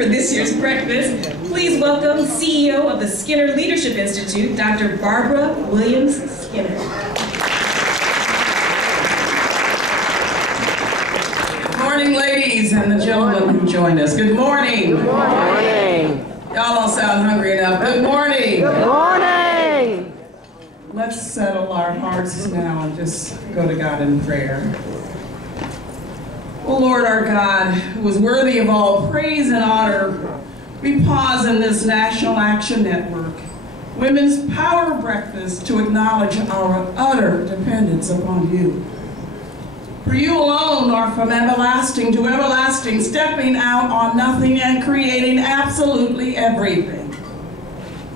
for this year's breakfast. Please welcome CEO of the Skinner Leadership Institute, Dr. Barbara Williams Skinner. Good morning, ladies and the gentlemen who joined us. Good morning. Good morning. Y'all don't sound hungry enough. Good morning. Good morning. Let's settle our hearts now and just go to God in prayer. Oh Lord our God, who is worthy of all praise and honor, we pause in this National Action Network, Women's Power Breakfast, to acknowledge our utter dependence upon you. For you alone are from everlasting to everlasting, stepping out on nothing and creating absolutely everything.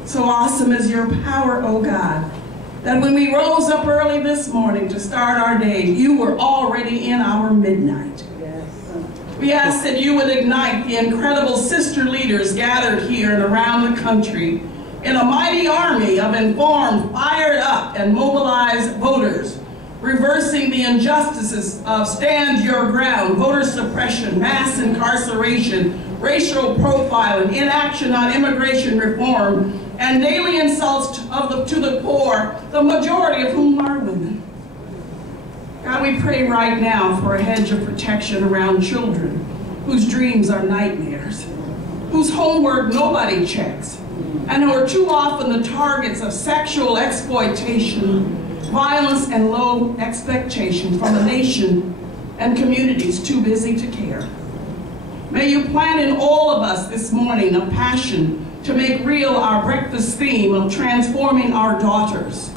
So awesome is your power, oh God, that when we rose up early this morning to start our day, you were already in our midnight. We ask that you would ignite the incredible sister leaders gathered here and around the country in a mighty army of informed, fired up, and mobilized voters, reversing the injustices of stand your ground, voter suppression, mass incarceration, racial profiling, inaction on immigration reform, and daily insults to the poor, the majority of whom are women. God, we pray right now for a hedge of protection around children whose dreams are nightmares, whose homework nobody checks, and who are too often the targets of sexual exploitation, violence, and low expectation from a nation and communities too busy to care. May you plant in all of us this morning a passion to make real our breakfast theme of transforming our daughters.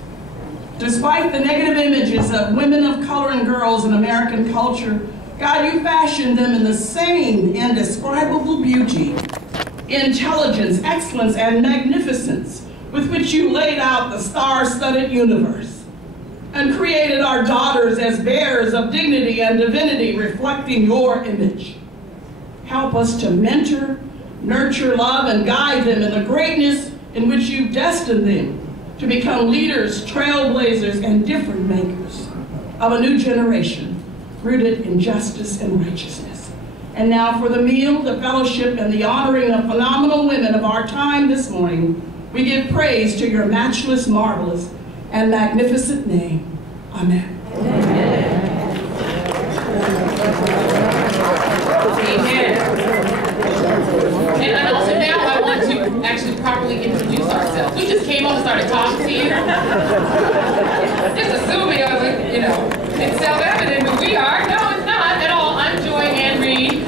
Despite the negative images of women of color and girls in American culture, God, you fashioned them in the same indescribable beauty, intelligence, excellence, and magnificence with which you laid out the star-studded universe and created our daughters as bearers of dignity and divinity reflecting your image. Help us to mentor, nurture, love, and guide them in the greatness in which you've destined them to become leaders, trailblazers, and difference makers of a new generation rooted in justice and righteousness. And now for the meal, the fellowship, and the honoring of phenomenal women of our time this morning, we give praise to your matchless, marvelous, and magnificent name. Amen. Amen. And also now I want to actually properly introduce ourselves. We just came on and started talking to you. Just assuming I was, you know, it's self-evident who we are. No, it's not at all. I'm Joy Ann Reed. And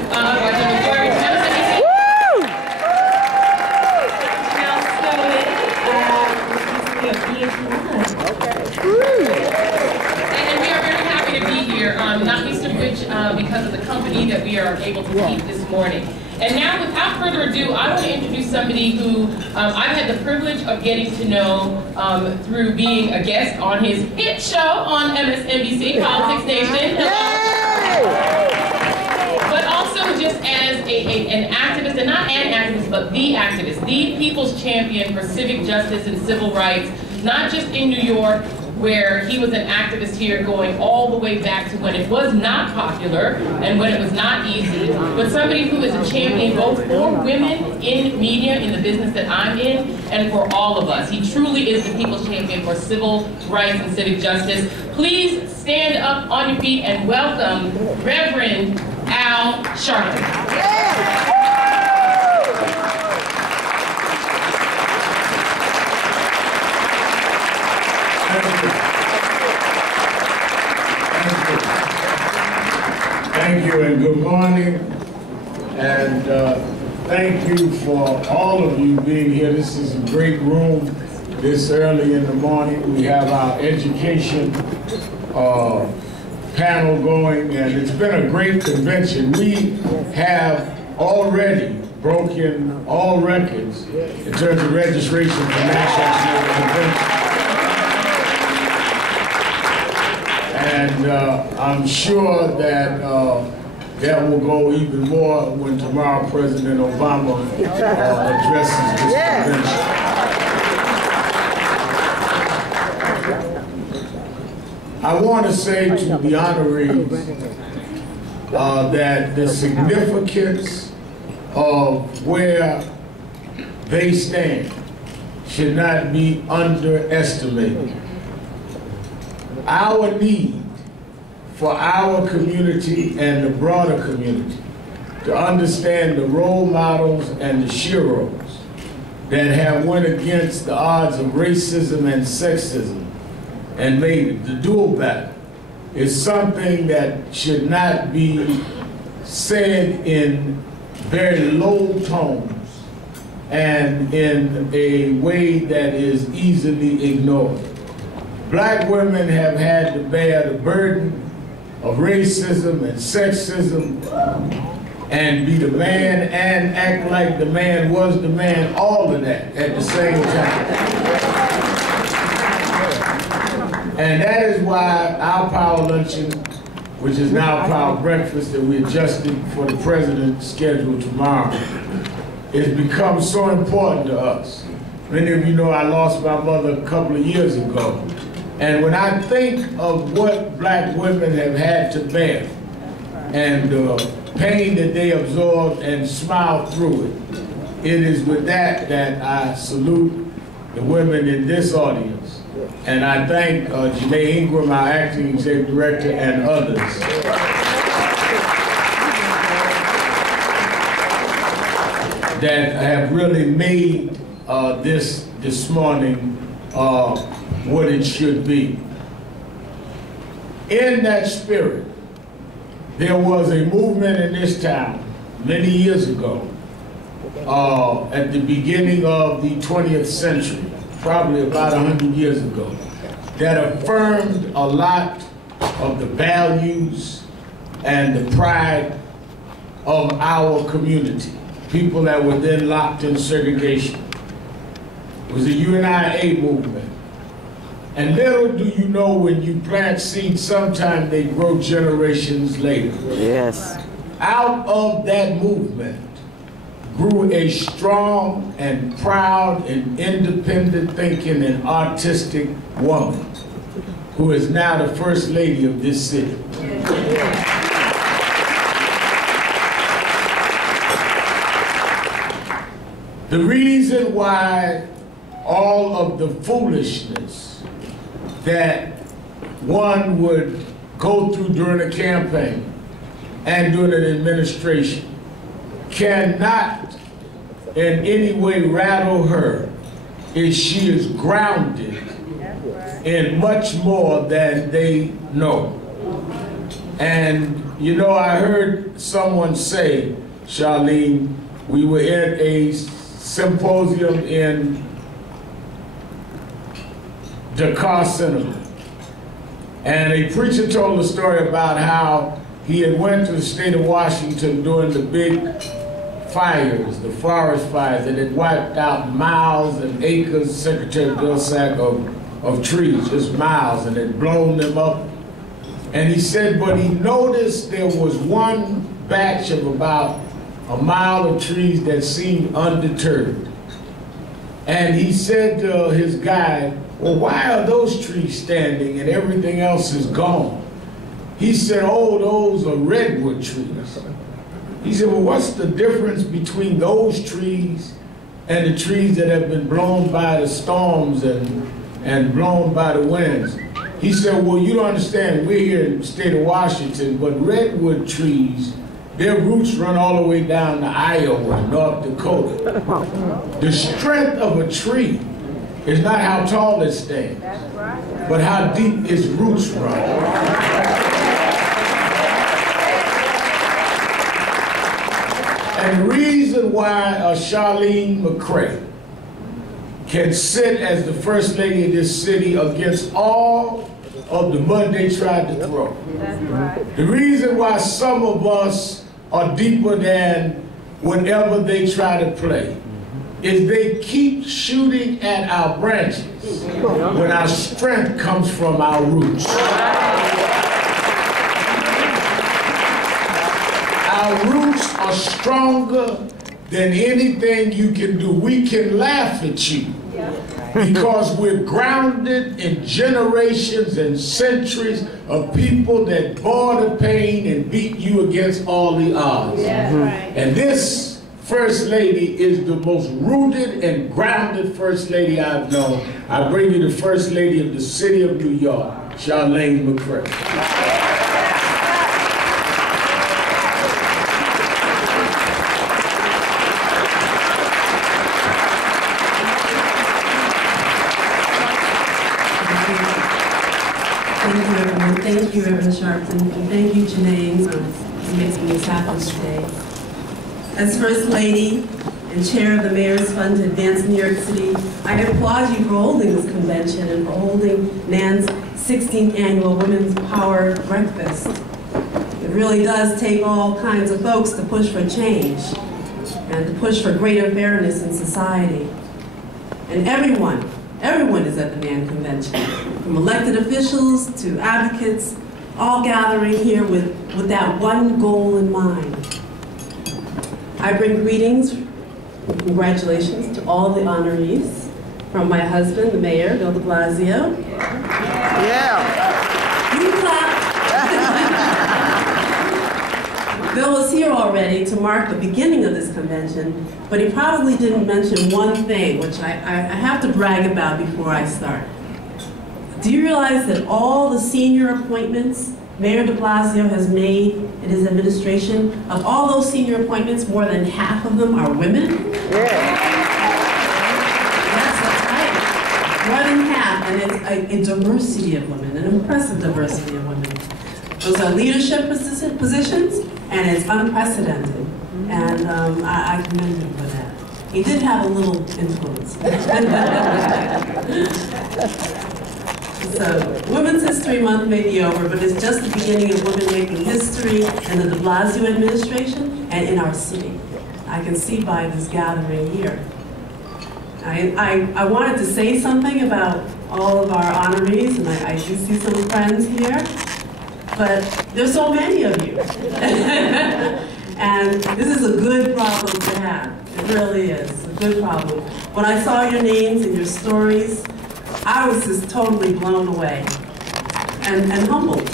we are very happy to be here, not least of which because of the company that we are able to keep this morning. And now, without further ado, I want to introduce somebody who I've had the privilege of getting to know through being a guest on his hit show on MSNBC, Politics Nation. But also just as an activist, and not an activist, but the activist, the people's champion for civic justice and civil rights, not just in New York, where he was an activist here going all the way back to when it was not popular and when it was not easy, but somebody who is a champion both for women in media, in the business that I'm in, and for all of us. He truly is the people's champion for civil rights and civic justice. Please stand up on your feet and welcome Reverend Al Sharpton. Thank you and good morning, and thank you for all of you being here. This is a great room this early in the morning. We have our education panel going, and it's been a great convention. We have already broken all records in terms of registration for National Convention. And I'm sure that that will go even more when tomorrow President Obama addresses this convention. I want to say to the honorees that the significance of where they stand should not be underestimated. Our need for our community and the broader community to understand the role models and the sheroes that have went against the odds of racism and sexism and made the dual battle is something that should not be said in very low tones and in a way that is easily ignored. Black women have had to bear the burden of racism and sexism and be the man and act like the man was the man, all of that at the same time. And that is why our power luncheon, which is now power breakfast that we adjusted for the president's schedule tomorrow, has become so important to us. Many of you know I lost my mother a couple of years ago. And when I think of what black women have had to bear and the pain that they absorbed and smiled through it, it is with that that I salute the women in this audience. And I thank Janae Ingram, our acting executive director, and others that have really made this morning what it should be. In that spirit, there was a movement in this town many years ago, at the beginning of the 20th century, probably about 100 years ago, that affirmed a lot of the values and the pride of our community, people that were then locked in segregation. It was the UNIA movement. And little do you know, when you plant seeds, sometimes they grow generations later. Yes. Out of that movement grew a strong and proud and independent thinking and artistic woman who is now the First Lady of this city. The reason why all of the foolishness that one would go through during a campaign and during an administration cannot in any way rattle her is she is grounded in much more than they know. And you know, I heard someone say, Charlene, we were at a symposium in Dakar, Senegal, and a preacher told a story about how he had went to the state of Washington during the big fires, the forest fires that had wiped out miles and acres, Secretary Vilsack, of trees, just miles, and had blown them up. And he said, but he noticed there was one batch of about a mile of trees that seemed undeterred. And he said to his guide, well, why are those trees standing and everything else is gone? He said, oh, those are redwood trees. He said, well, what's the difference between those trees and the trees that have been blown by the storms and blown by the winds? He said, well, you don't understand, we're here in the state of Washington, but redwood trees, their roots run all the way down to Iowa, North Dakota. The strength of a tree is not how tall it stands, but how deep its roots run. And the reason why Charlene McCray can sit as the First Lady of this city against all of the mud they tried to throw. The reason why some of us are deeper than whatever they try to play is they keep shooting at our branches when our strength comes from our roots. Our roots are stronger than anything you can do. We can laugh at you because we're grounded in generations and centuries of people that bore the pain and beat you against all the odds. And this First Lady is the most rooted and grounded First Lady I've known. I bring you the First Lady of the City of New York, Charlene McCray. Thank you, Reverend Sharpton, and thank you, Janae, for making this happen today. As First Lady and Chair of the Mayor's Fund to Advance New York City, I applaud you for holding this convention and for holding NAN's 16th Annual Women's Power Breakfast. It really does take all kinds of folks to push for change and to push for greater fairness in society. And everyone is at the NAN convention, from elected officials to advocates, all gathering here with that one goal in mind. I bring greetings, congratulations to all the honorees from my husband, the mayor, Bill de Blasio. Yeah. You clap. Bill was here already to mark the beginning of this convention, but he probably didn't mention one thing, which I have to brag about before I start. Do you realize that all the senior appointments Mayor de Blasio has made in his administration, of all those senior appointments, more than half of them are women? Yeah. Yes, that's right. More than half, and it's a diversity of women, an impressive diversity of women. Those are leadership positions, and it's unprecedented. And I commend him for that. He did have a little influence. So, Women's History Month may be over, but it's just the beginning of women making history in the de Blasio administration and in our city. I can see by this gathering here. I wanted to say something about all of our honorees, and I do see some friends here, but there's so many of you. And this is a good problem to have. It really is a good problem. When I saw your names and your stories, I was just totally blown away and humbled.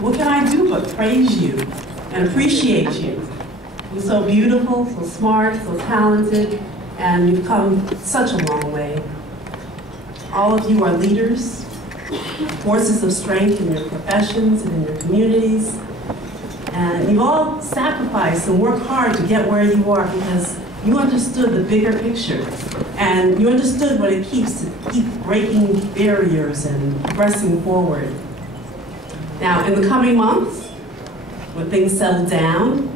What can I do but praise you and appreciate you? You're so beautiful, so smart, so talented, and you've come such a long way. All of you are leaders, forces of strength in your professions and in your communities, and you've all sacrificed and worked hard to get where you are because you understood the bigger picture, and you understood what it keeps to keep breaking barriers and pressing forward. Now, in the coming months, when things settle down,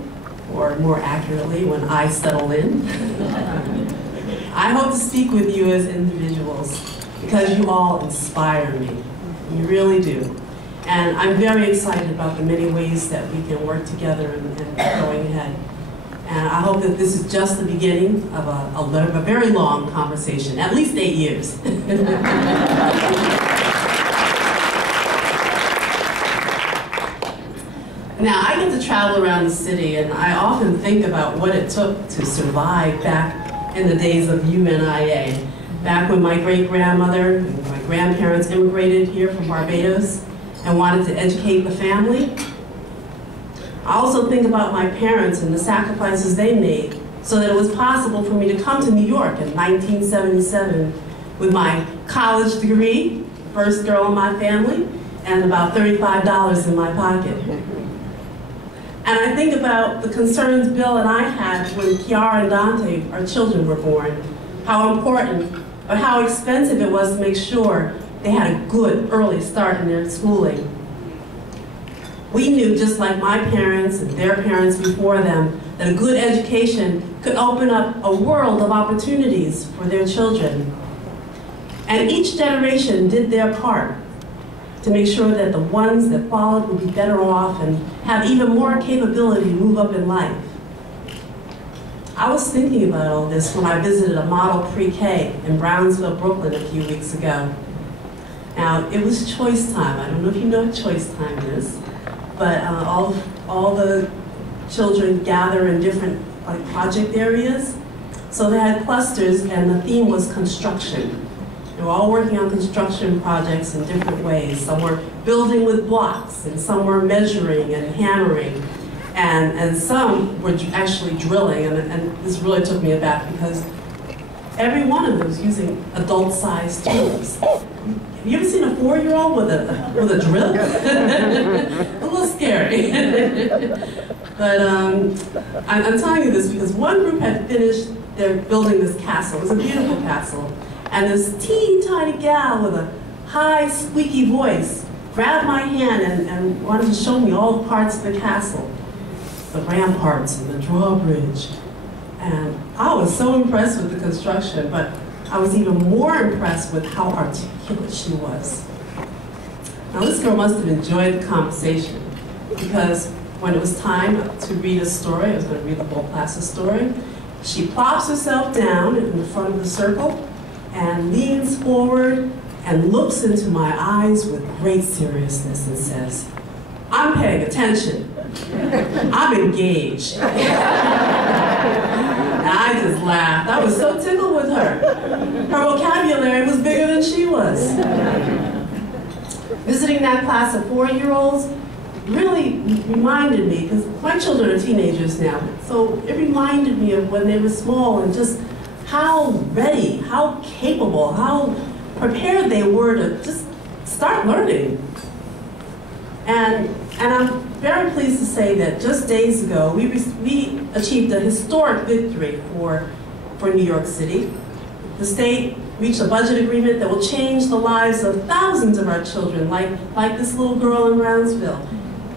or more accurately, when I settle in, I hope to speak with you as individuals because you all inspire me. You really do. And I'm very excited about the many ways that we can work together and going ahead. And I hope that this is just the beginning of a very long conversation, at least 8 years. Now, I get to travel around the city, and I often think about what it took to survive back in the days of UNIA, back when my great-grandmother and my grandparents immigrated here from Barbados and wanted to educate the family. I also think about my parents and the sacrifices they made so that it was possible for me to come to New York in 1977 with my college degree, first girl in my family, and about $35 in my pocket. And I think about the concerns Bill and I had when Kiara and Dante, our children, were born, how important, but how expensive it was to make sure they had a good early start in their schooling. We knew, just like my parents and their parents before them, that a good education could open up a world of opportunities for their children. And each generation did their part to make sure that the ones that followed would be better off and have even more capability to move up in life. I was thinking about all this when I visited a model pre-K in Brownsville, Brooklyn a few weeks ago. Now, it was choice time. I don't know if you know what choice time is, but all the children gather in different project areas. So they had clusters, and the theme was construction. They were all working on construction projects in different ways. Some were building with blocks, and some were measuring and hammering. And some were actually drilling, and this really took me aback because every one of them was using adult-sized tools. Have you ever seen a 4-year-old with a drill? A little scary. But I'm telling you this because one group had finished their building this castle. It was a beautiful castle. And this teeny tiny gal with a high, squeaky voice grabbed my hand and wanted to show me all the parts of the castle. The ramparts and the drawbridge. And I was so impressed with the construction, but I was even more impressed with how articulate she was. Now this girl must have enjoyed the conversation because when it was time to read a story, I was going to read the whole class's story, she plops herself down in the front of the circle and leans forward and looks into my eyes with great seriousness and says, "I'm paying attention. I'm engaged." And I just laughed. I was so tickled with her. Her vocabulary was bigger than she was. Visiting that class of 4-year-olds really reminded me, because my children are teenagers now, so it reminded me of when they were small and just how ready, how capable, how prepared they were to just start learning. And I'm very pleased to say that just days ago, we achieved a historic victory for New York City. The state reached a budget agreement that will change the lives of thousands of our children, like this little girl in Brownsville,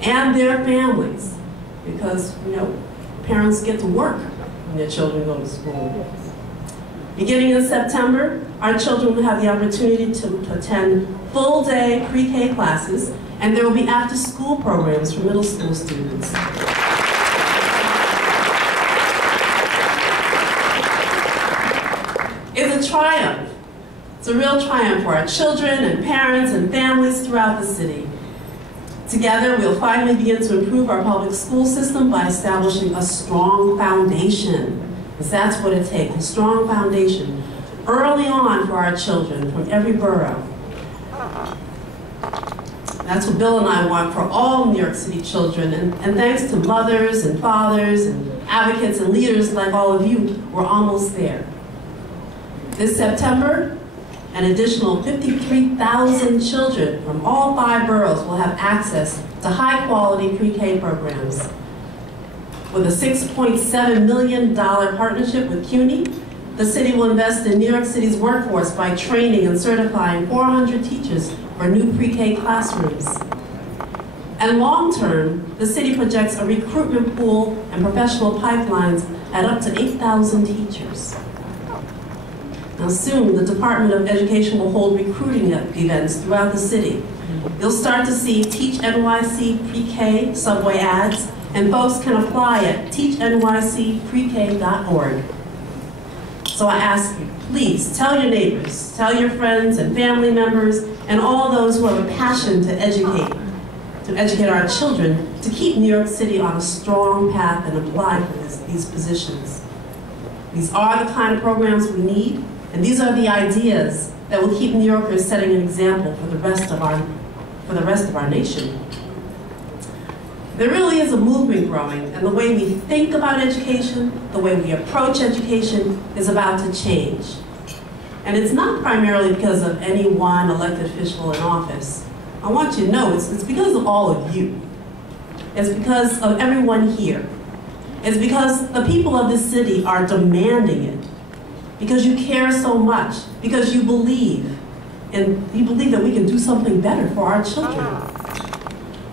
and their families, because, you know, parents get to work when their children go to school. Beginning in September, our children will have the opportunity to attend full-day pre-K classes, and there will be after-school programs for middle school students. It's a triumph. It's a real triumph for our children and parents and families throughout the city. Together, we'll finally begin to improve our public school system by establishing a strong foundation, because that's what it takes, a strong foundation, early on for our children from every borough. That's what Bill and I want for all New York City children, and thanks to mothers and fathers and advocates and leaders like all of you, we're almost there. This September, an additional 53,000 children from all 5 boroughs will have access to high-quality pre-K programs. With a $6.7 million partnership with CUNY, the city will invest in New York City's workforce by training and certifying 400 teachers for new pre-K classrooms. And long-term, the city projects a recruitment pool and professional pipelines at up to 8,000 teachers. Now soon, the Department of Education will hold recruiting events throughout the city. You'll start to see Teach NYC Pre-K subway ads, and folks can apply at teachnycprek.org. So I ask you, please tell your neighbors, tell your friends and family members, and all those who have a passion to educate our children to keep New York City on a strong path and apply for these positions. These are the kind of programs we need, and these are the ideas that will keep New Yorkers setting an example for the rest of our nation. There really is a movement growing, and the way we think about education, the way we approach education is about to change. And it's not primarily because of any one elected official in office. I want you to know it's because of all of you. It's because of everyone here. It's because the people of this city are demanding it. Because you care so much. Because you believe. And you believe that we can do something better for our children.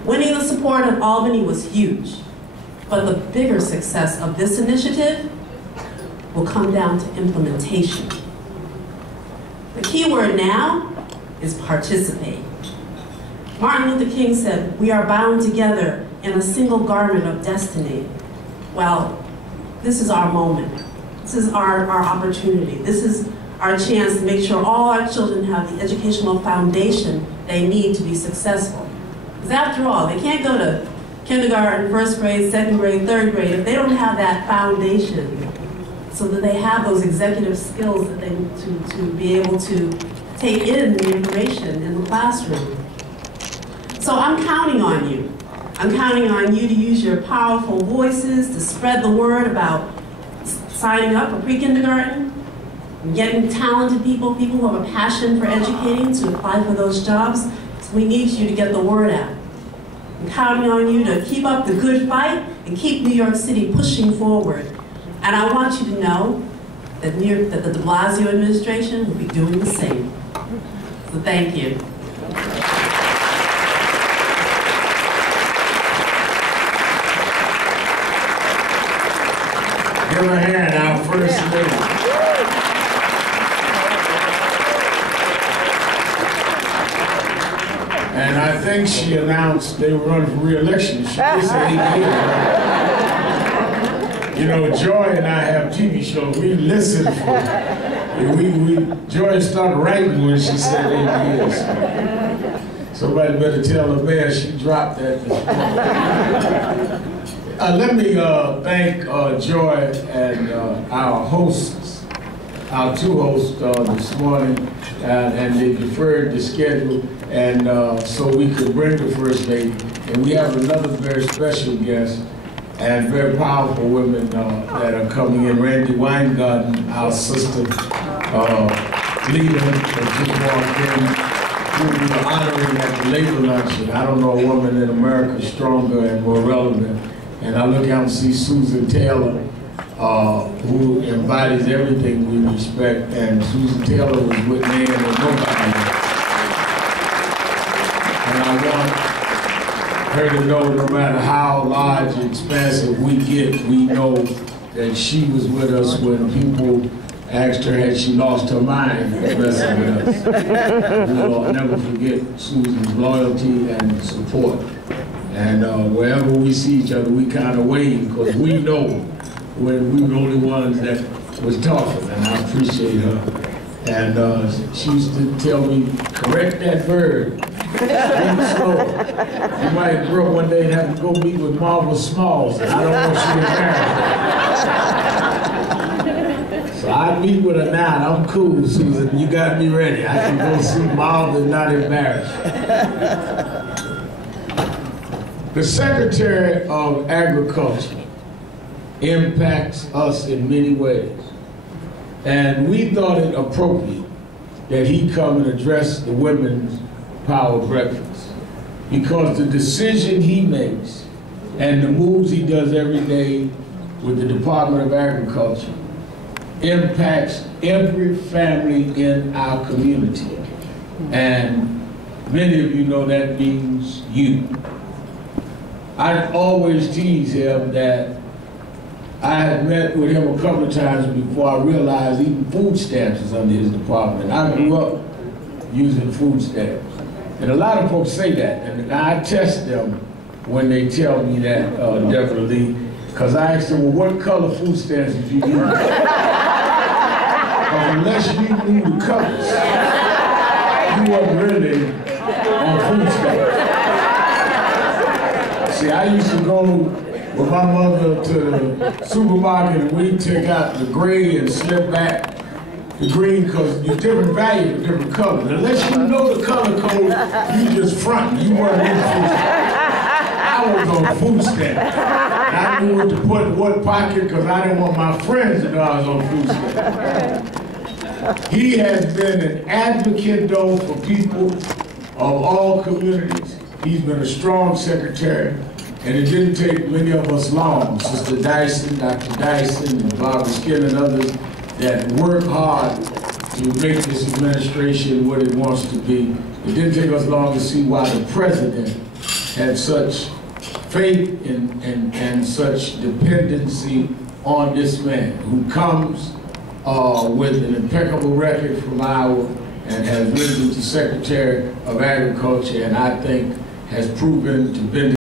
Winning the support of Albany was huge. But the bigger success of this initiative will come down to implementation. The key word now is participate. Martin Luther King said, "We are bound together in a single garment of destiny." Well, this is our moment. This is our opportunity. This is our chance to make sure all our children have the educational foundation they need to be successful. Because after all, they can't go to kindergarten, first grade, second grade, third grade if they don't have that foundation, so that they have those executive skills that they to be able to take in the information in the classroom. So I'm counting on you. I'm counting on you to use your powerful voices to spread the word about signing up for pre-kindergarten, getting talented people who have a passion for educating to apply for those jobs. So we need you to get the word out. I'm counting on you to keep up the good fight and keep New York City pushing forward. And I want you to know that the de Blasio administration will be doing the same. So thank you. Give a hand, our First Lady. And I think she announced they were running for re-election. She just said 8 years. You know, Joy and I have TV shows. We listen for Joy started writing when she said 8 years. Somebody better tell her mayor she dropped that. Let me thank Joy and our hosts, our two hosts this morning, and they deferred the schedule, and so we could bring the First Lady. And we have another very special guest and very powerful women that are coming in. Randy Weingarten, our sister leader, that just walked in, who we were honoring at the labor luncheon. I don't know a woman in America stronger and more relevant. And I look out and see Susan Taylor, who embodies everything we respect. And Susan Taylor was with me and nobody. And I want her to know no matter how large and expansive we get, we know that she was with us when people asked her had she lost her mind messing with us. We'll never forget Susan's loyalty and support. And wherever we see each other, we kind of wave because we know when we were the only ones that was talking, and I appreciate her. And she used to tell me, correct that verb. Slow. You might grow up one day and have to go meet with Marvel Smalls, and I don't want you embarrassed. So I meet with her now, and I'm cool, Susan. You got me ready. I can go see Marvel and not embarrassed. The Secretary of Agriculture impacts us in many ways. And we thought it appropriate that he come and address the Women's Power Breakfast, because the decision he makes and the moves he does every day with the Department of Agriculture impacts every family in our community. And many of you know that means you. I always tease him that I had met with him a couple of times before I realized even food stamps is under his department. I grew up using food stamps. And a lot of folks say that, and I test them when they tell me that, definitely, because I asked them, well, what color food stamps did you use? Because unless you knew the colors, you weren't really on food stamps. See, I used to go with my mother to the supermarket and we take out the gray and slip back the green because there's different value for different colors. Unless you know the color code, you just front. You weren't in food stamps. I was on food stamps. I knew what to put in what pocket because I didn't want my friends to know I was on food stamps. He has been an advocate, though, for people of all communities. He's been a strong secretary, and it didn't take many of us long. Sister Dyson, Dr. Dyson, and Barbara Skinner and others that work hard to make this administration what it wants to be. It didn't take us long to see why the president had such faith and such dependency on this man who comes with an impeccable record from Iowa and has risen to Secretary of Agriculture, and I think has proven to bend